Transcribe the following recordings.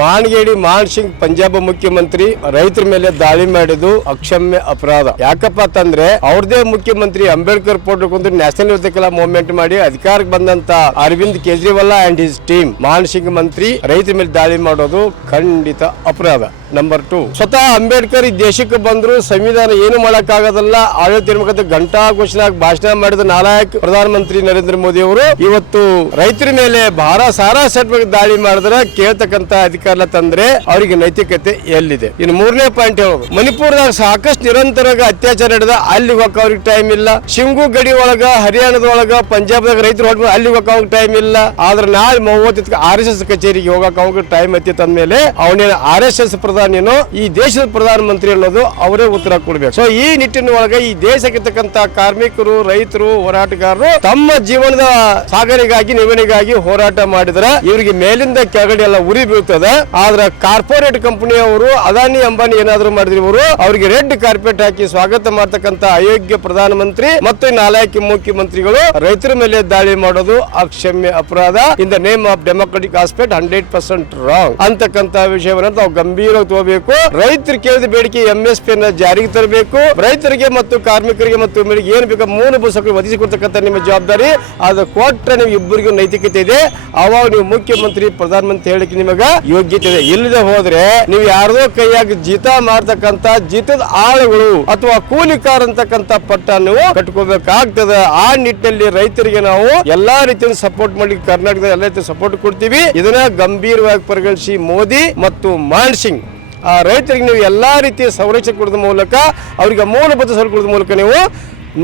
ಮಾನಗೇಡಿ ಮಾನ್ ಸಿಂಗ್ ಪಂಜಾಬ್ ಮುಖ್ಯಮಂತ್ರಿ ರೈತರ ಮೇಲೆ ದಾಳಿ ಮಾಡಿದ್ದು ಅಕ್ಷಮ್ಯ ಅಪರಾಧ. ಯಾಕಪ್ಪ ಅಂತಂದ್ರೆ ಅವ್ರದೇ ಮುಖ್ಯಮಂತ್ರಿ ಅಂಬೇಡ್ಕರ್ ಫೋಟೋ ಕೊಂದು ನ್ಯಾಷನಲ್ ಯುವತಿಕಲಾ ಮೂವ್ಮೆಂಟ್ ಮಾಡಿ ಅಧಿಕಾರಕ್ಕೆ ಬಂದಂತ Arvind Kejriwal and his team Mann Singh ಮಂತ್ರಿ ರೈತರ ಮೇಲೆ ದಾಳಿ ಮಾಡೋದು ಖಂಡಿತ ಅಪರಾಧ. ನಂಬರ್ 2, ಸ್ವತಃ ಅಂಬೇಡ್ಕರ್ ಈ ದೇಶಕ್ಕೆ ಬಂದ್ರು ಸಂವಿಧಾನ ಏನು ಮಾಡಕ್ಕಾಗದಲ್ಲ ಆಡಳಿತ ಇರ್ಬೇಕಂತ ಘಂಟಾ ಘೋಷಣೆ ಭಾಷಣ ಮಾಡಿದ ನಾಲಾಯಕ್ ಪ್ರಧಾನಮಂತ್ರಿ ನರೇಂದ್ರ ಮೋದಿ ಅವರು ಇವತ್ತು ರೈತರ ಮೇಲೆ ಭಾರ ಸಾರಾ ಸೆಟ್ ದಾಳಿ ಮಾಡಿದ್ರೆ ಕೇಳ್ತಕ್ಕಂತ ಅಧಿಕಾರ ತಂದ್ರೆ ಅವರಿಗೆ ನೈತಿಕತೆ ಎಲ್ಲಿದೆ? ಇನ್ನು 3ನೇ ಪಾಯಿಂಟ್ ಹೇಳೋದು, ಮಣಿಪುರದಾಗ ಸಾಕಷ್ಟು ನಿರಂತರವಾಗಿ ಅತ್ಯಾಚಾರ ನಡೆದ, ಅಲ್ಲಿ ಹೋಗಕ್ಕೆ ಅವ್ರಿಗೆ ಟೈಮ್ ಇಲ್ಲ. ಶಿಂಗು ಗಡಿ ಒಳಗ, ಹರಿಯಾಣದೊಳಗ, ಪಂಜಾಬ್ದಾಗ ರೈತರು ಹೊಡ್ಬೋದು, ಅಲ್ಲಿ ಹೋಗಕ್ಕೆ ಅವ್ರಿಗೆ ಟೈಮ್ ಇಲ್ಲ. ಆದ್ರೆ ನಾಳೆ 30 RSS ಕಚೇರಿಗೆ ಹೋಗಕ್ಕೆ ಅವ್ರಿಗೆ ಟೈಮ್ ಐತಿ ಅಂದ್ಮೇಲೆ ಅವನೇನು RSS ಪ್ರಧಾನಿನೋ ಈ ದೇಶದ ಪ್ರಧಾನ ಮಂತ್ರಿ ಅನ್ನೋದು ಅವರೇ ಉತ್ತರ ಕೊಡ್ಬೇಕು. ಸೊ ಈ ನಿಟ್ಟಿನ ಒಳಗೆ ಈ ದೇಶಕ್ಕಿರ್ತಕ್ಕಂತ ಕಾರ್ಮಿಕರು, ರೈತರು, ಹೋರಾಟಗಾರರು ತಮ್ಮ ಜೀವನದ ಸಾಗಣೆಗಾಗಿ ನಿರ್ವಹಣೆಗಾಗಿ ಹೋರಾಟ ಮಾಡಿದ್ರೆ ಇವರಿಗೆ ಮೇಲಿಂದ ಕೆಳಗಡೆ ಎಲ್ಲ ಉರಿ ಬೀಳ್ತದೆ. ಆದ್ರೆ ಕಾರ್ಪೊರೇಟ್ ಕಂಪನಿಯವರು ಅದಾನಿ ಅಂಬಾನಿ ಏನಾದ್ರು ಮಾಡಿದ್ರೆ ಇವರು ಅವರಿಗೆ ರೆಡ್ ಕಾರ್ಪೆಟ್ ಹಾಕಿ ಸ್ವಾಗತ ಮಾಡ್ತಕ್ಕಂತ ಅಯೋಗ್ಯ ಪ್ರಧಾನಮಂತ್ರಿ ಮತ್ತು ನಾಲಾಯಕ ಮುಖ್ಯಮಂತ್ರಿಗಳು ರೈತರ ಮೇಲೆ ದಾಳಿ ಮಾಡೋದು ಅಕ್ಷಮ್ಯ ಅಪರಾಧ. In the name of democratic aspect 100% wrong ಅಂತಕ್ಕಂತ ವಿಷಯವನ್ನು ನಾವು ಗಂಭೀರವಾಗಿ ತಗೋಬೇಕು. ರೈತರು ಕೇಳಿದ ಬೇಡಿಕೆ MSP ಜಾರಿಗೆ ತರಬೇಕು. ರೈತರಿಗೆ ಮತ್ತು ಕಾರ್ಮಿಕರಿಗೆ ಮತ್ತು ಏನ್ ಬೇಕು ಮೂಲಭೂತ ಸೌಕರ್ಯ ಒದಗಿಸಿಕೊಡ್ತಕ್ಕಂಥ ನಿಮ್ಮ ಜವಾಬ್ದಾರಿ ಅದು ಕೊಟ್ಟರೆ ನೀವು ಇಬ್ಬರಿಗೂ ನೈತಿಕತೆ ಇದೆ. ಅವಾಗ ನೀವು ಮುಖ್ಯಮಂತ್ರಿ ಪ್ರಧಾನಮಂತ್ರಿ ಹೇಳಿಕೆ ನಿಮಗ ಯೋಗ್ಯತೆ ಇದೆ. ಇಲ್ಲದೆ ಹೋದ್ರೆ ನೀವು ಯಾರ್ದೋ ಕೈಯಾಗಿ ಜೀತ ಮಾಡ್ತಕ್ಕಂತ ಜೀತದ ಆಳುಗಳು ಅಥವಾ ಕೂಲಿಕಾರ ಅಂತಕ್ಕಂತ ಪಟ್ಟ ನೀವು ಕಟ್ಕೋಬೇಕಾಗ್ತದೆ. ಆ ನಿಟ್ಟಿನಲ್ಲಿ ರೈತರಿಗೆ ನಾವು ಎಲ್ಲಾ ರೀತಿಯ ಸಪೋರ್ಟ್ ಮಾಡಿ ಕರ್ನಾಟಕದ ಎಲ್ಲ ರೀತಿಯ ಸಪೋರ್ಟ್ ಕೊಡ್ತೀವಿ. ಇದನ್ನ ಗಂಭೀರವಾಗಿ ಪರಿಗಣಿಸಿ ಮೋದಿ ಮತ್ತು ಮಾನ್ ಸಿಂಗ್ ಆ ರೈತರಿಗೆ ನೀವು ಎಲ್ಲಾ ರೀತಿಯ ಸಂರಕ್ಷಣೆ ಕೊಡೋದ ಮೂಲಕ ಅವರಿಗೆ ಮೂಲಭೂತ ಸೌಲಭ್ಯ ಕೊಡೋದ ಮೂಲಕ ನೀವು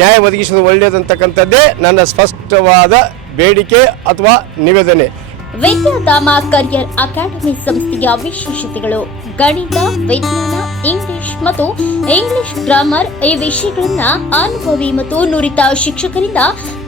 ನ್ಯಾಯ ಒದಗಿಸೋದು ಒಳ್ಳೆಯದಂತಕ್ಕಂಥದ್ದೇ ನನ್ನ ಸ್ಪಷ್ಟವಾದ ಬೇಡಿಕೆ ಅಥವಾ ನಿವೇದನೆ. ವಿದ್ಯಾಧಾಮ ಕರಿಯರ್ ಅಕಾಡೆಮಿ ಸಂಸ್ಥೆಯ ವಿಶೇಷತೆಗಳು: ಗಣಿತ, ವಿಜ್ಞಾನ, ಇಂಗ್ಲಿಷ್ ಮತ್ತು ಇಂಗ್ಲಿಷ್ ಗ್ರಾಮರ್ ಈ ವಿಷಯಗಳನ್ನ ಅನುಭವಿ ಮತ್ತು ನುರಿತ ಶಿಕ್ಷಕರಿಂದ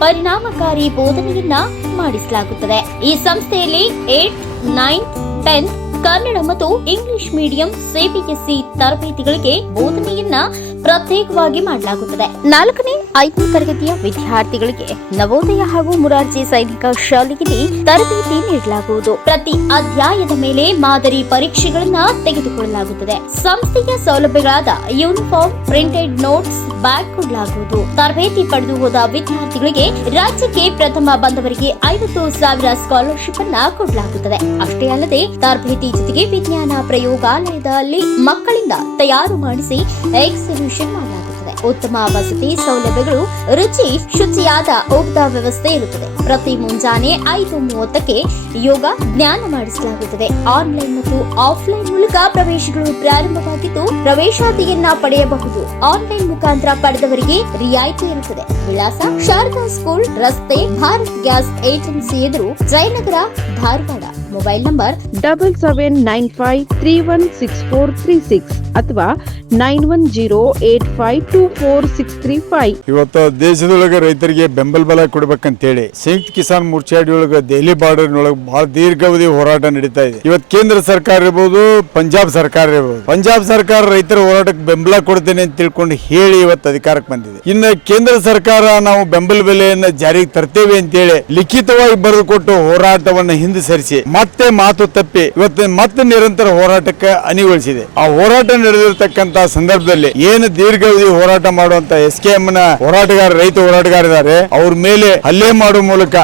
ಪರಿಣಾಮಕಾರಿ ಬೋಧನೆಯನ್ನ ಮಾಡಿಸಲಾಗುತ್ತದೆ. ಈ ಸಂಸ್ಥೆಯಲ್ಲಿ 8th, 9th, 10th ಕನ್ನಡ ಮತ್ತು ಇಂಗ್ಲಿಷ್ ಮೀಡಿಯಂ CBSE ತರಬೇತಿಗಳಿಗೆ ಬೋಧನೆಯನ್ನ ಪ್ರತ್ಯೇಕವಾಗಿ ಮಾಡಲಾಗುತ್ತದೆ. 4ನೇ, 5ನೇ ತರಗತಿಯ ವಿದ್ಯಾರ್ಥಿಗಳಿಗೆ ನವೋದಯ ಹಾಗೂ ಮುರಾರ್ಜಿ ಸೈನಿಕ ಶಾಲೆಯಲ್ಲಿ ತರಬೇತಿ ನೀಡಲಾಗುವುದು. ಪ್ರತಿ ಅಧ್ಯಾಯದ ಮೇಲೆ ಮಾದರಿ ಪರೀಕ್ಷೆಗಳನ್ನ ತೆಗೆದುಕೊಳ್ಳಲಾಗುತ್ತದೆ. ಸಂಸ್ಥೆಯ ಸೌಲಭ್ಯಗಳಾದ ಯೂನಿಫಾರ್ಮ್, ಪ್ರಿಂಟೆಡ್ ನೋಟ್ಸ್, ಬ್ಯಾಗ್ ಕೊಡಲಾಗುವುದು. ತರಬೇತಿ ಪಡೆದು ಹೋದ ವಿದ್ಯಾರ್ಥಿಗಳಿಗೆ ರಾಜ್ಯಕ್ಕೆ ಪ್ರಥಮ ಬಂದವರಿಗೆ 50,000 ಸ್ಕಾಲರ್ಶಿಪ್ ಅನ್ನ ಕೊಡಲಾಗುತ್ತದೆ. ಅಷ್ಟೇ ಅಲ್ಲದೆ ತರಬೇತಿ ಜೊತೆಗೆ ವಿಜ್ಞಾನ ಪ್ರಯೋಗಾಲಯದಲ್ಲಿ ಮಕ್ಕಳಿಂದ ತಯಾರು ಮಾಡಿಸಿ ಎಕ್ಸಿಬಿಷನ್ ಮಾಡಲಾಗುತ್ತದೆ. ಉತ್ತಮ ವಸತಿ ಸೌಲಭ್ಯಗಳು, ರುಚಿ ಶುಚಿಯಾದ ಊಟದ ವ್ಯವಸ್ಥೆ ಇರುತ್ತದೆ. ಪ್ರತಿ ಮುಂಜಾನೆ 5:30ಕ್ಕೆ ಯೋಗ ಜ್ಞಾನ ಮಾಡಿಸಲಾಗುತ್ತದೆ. ಆನ್ಲೈನ್ ಮತ್ತು ಆಫ್ಲೈನ್ ಮೂಲಕ ಪ್ರವೇಶಗಳು ಪ್ರಾರಂಭವಾಗಿದ್ದು ಪ್ರವೇಶಾತಿಯನ್ನ ಪಡೆಯಬಹುದು. ಆನ್ಲೈನ್ ಮುಖಾಂತರ ಪಡೆದವರಿಗೆ ರಿಯಾಯಿತಿ ಇರುತ್ತದೆ. ವಿಳಾಸ: ಶಾರದಾ ಸ್ಕೂಲ್ ರಸ್ತೆ, ಭಾರತ್ ಗ್ಯಾಸ್ ಏಜೆನ್ಸಿ ಎದುರು, ಜಯನಗರ, ಧಾರವಾಡ. ಮೊಬೈಲ್ ನಂಬರ್ 7795316436 ಅಥವಾ 9108524635. ಇವತ್ತು ದೇಶದೊಳಗೆ ರೈತರಿಗೆ ಬೆಂಬಲ ಬಲ ಕೊಡ್ಬೇಕಂತೇಳಿ ಸಂಯುಕ್ತ ಕಿಸಾನ್ ಮೋರ್ಚಾ ಅಡಿಯೊಳಗೆ ದೆಹಲಿ ಬಾರ್ಡರ್ ನೊಳಗೆ ಬಹಳ ದೀರ್ಘಾವಧಿ ಹೋರಾಟ ನಡೀತಾ ಇದೆ. ಇವತ್ತು ಕೇಂದ್ರ ಸರ್ಕಾರ ಇರ್ಬೋದು, ಪಂಜಾಬ್ ಸರ್ಕಾರ ಇರ್ಬೋದು. ಪಂಜಾಬ್ ಸರ್ಕಾರ ರೈತರ ಹೋರಾಟಕ್ಕೆ ಬೆಂಬಲ ಕೊಡ್ತೇನೆ ಅಂತ ತಿಳ್ಕೊಂಡು ಹೇಳಿ ಇವತ್ತು ಅಧಿಕಾರಕ್ಕೆ ಬಂದಿದೆ. ಇನ್ನು ಕೇಂದ್ರ ಸರ್ಕಾರ ನಾವು ಬೆಂಬಲ ಬೆಲೆಯನ್ನ ಜಾರಿಗೆ ತರ್ತೇವೆ ಅಂತೇಳಿ ಲಿಖಿತವಾಗಿ ಬರೆದು ಕೊಟ್ಟು ಹೋರಾಟವನ್ನ ಹಿಂದೆ ಸರಿಸಿ ಮತ್ತೆ ಮಾತು ತಪ್ಪಿ ಇವತ್ತು ಮತ್ತೆ ನಿರಂತರ ಹೋರಾಟಕ್ಕೆ ಅನಿಗೊಳಿಸಿದೆ. ಆ ಹೋರಾಟ ನಡೆದಿರತಕ್ಕಂತ ಸಂದರ್ಭದಲ್ಲಿ ಏನು ದೀರ್ಘಾವಧಿ ಹೋರಾಟ ಮಾಡುವಂತ SKM ನ ಹೋರಾಟಗಾರ, ರೈತ ಹೋರಾಟಗಾರ ಇದ್ದಾರೆ, ಅವ್ರ ಮೇಲೆ ಹಲ್ಲೆ ಮಾಡುವ ಮೂಲಕ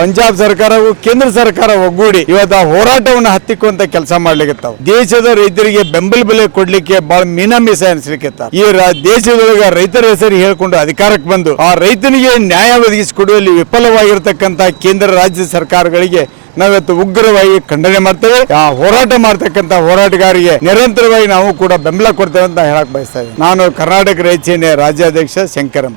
ಪಂಜಾಬ್ ಸರ್ಕಾರವು ಕೇಂದ್ರ ಸರ್ಕಾರ ಒಗ್ಗೂಡಿ ಇವತ್ತು ಆ ಹೋರಾಟವನ್ನು ಹತ್ತಿಕ್ಕುವಂತ ಕೆಲಸ ಮಾಡ್ಲಿಕ್ಕೆ ದೇಶದ ರೈತರಿಗೆ ಬೆಂಬಲ ಬೆಲೆ ಕೊಡ್ಲಿಕ್ಕೆ ಬಹಳ ಮೀನಾಮೀಸ ಅನಿಸ್ಲಿಕ್ಕೆ ಈ ದೇಶದೊಳಗ ರೈತರ ಹೆಸರು ಹೇಳ್ಕೊಂಡು ಅಧಿಕಾರಕ್ಕೆ ಬಂದು ಆ ರೈತನಿಗೆ ನ್ಯಾಯ ಒದಗಿಸಿಕೊಡುವಲ್ಲಿ ವಿಫಲವಾಗಿರತಕ್ಕಂತ ಕೇಂದ್ರ ರಾಜ್ಯ ಸರ್ಕಾರಗಳಿಗೆ ನಾವಿವತ್ತು ಉಗ್ರವಾಗಿ ಖಂಡನೆ ಮಾಡ್ತೇವೆ. ಆ ಹೋರಾಟ ಮಾಡ್ತಕ್ಕಂತ ಹೋರಾಟಗಾರರಿಗೆ ನಿರಂತರವಾಗಿ ನಾವು ಕೂಡ ಬೆಂಬಲ ಕೊಡ್ತೇವೆ ಅಂತ ಹೇಳಕ್ ಬಯಸ್ತಾ ಇದ್ದೀನಿ. ನಾನು ಕರ್ನಾಟಕ ರೈತ ಸೇನೆ ರಾಜ್ಯಾಧ್ಯಕ್ಷ ಶಂಕರಂ.